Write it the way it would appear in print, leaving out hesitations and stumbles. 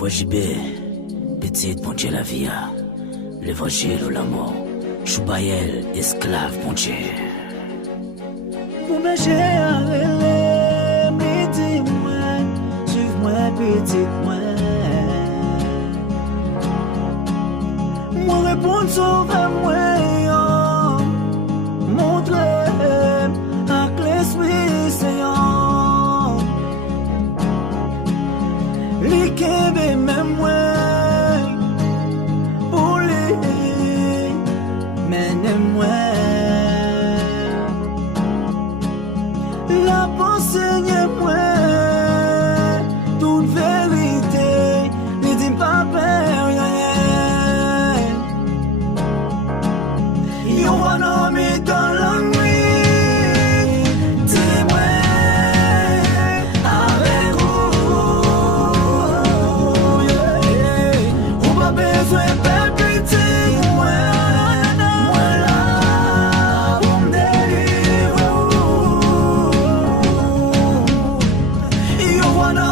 fois JB, petite bon Dieu la vie, l'évangile ou la mort, Choubayel, esclave bon Dieu. Pour me gérer, me dis-moi, suive-moi petite moi. Moi répondre sauve-moi, montre à l'esprit Seigneur. Les kébés même moi, pour les mène-moi. La pensée moi, toute vérité, ne dis pas peur rien. You wanna me dans la nuit, dis-moi avec vous, yeah. On va besoin de pitié, moi là pour me délivrer. You wanna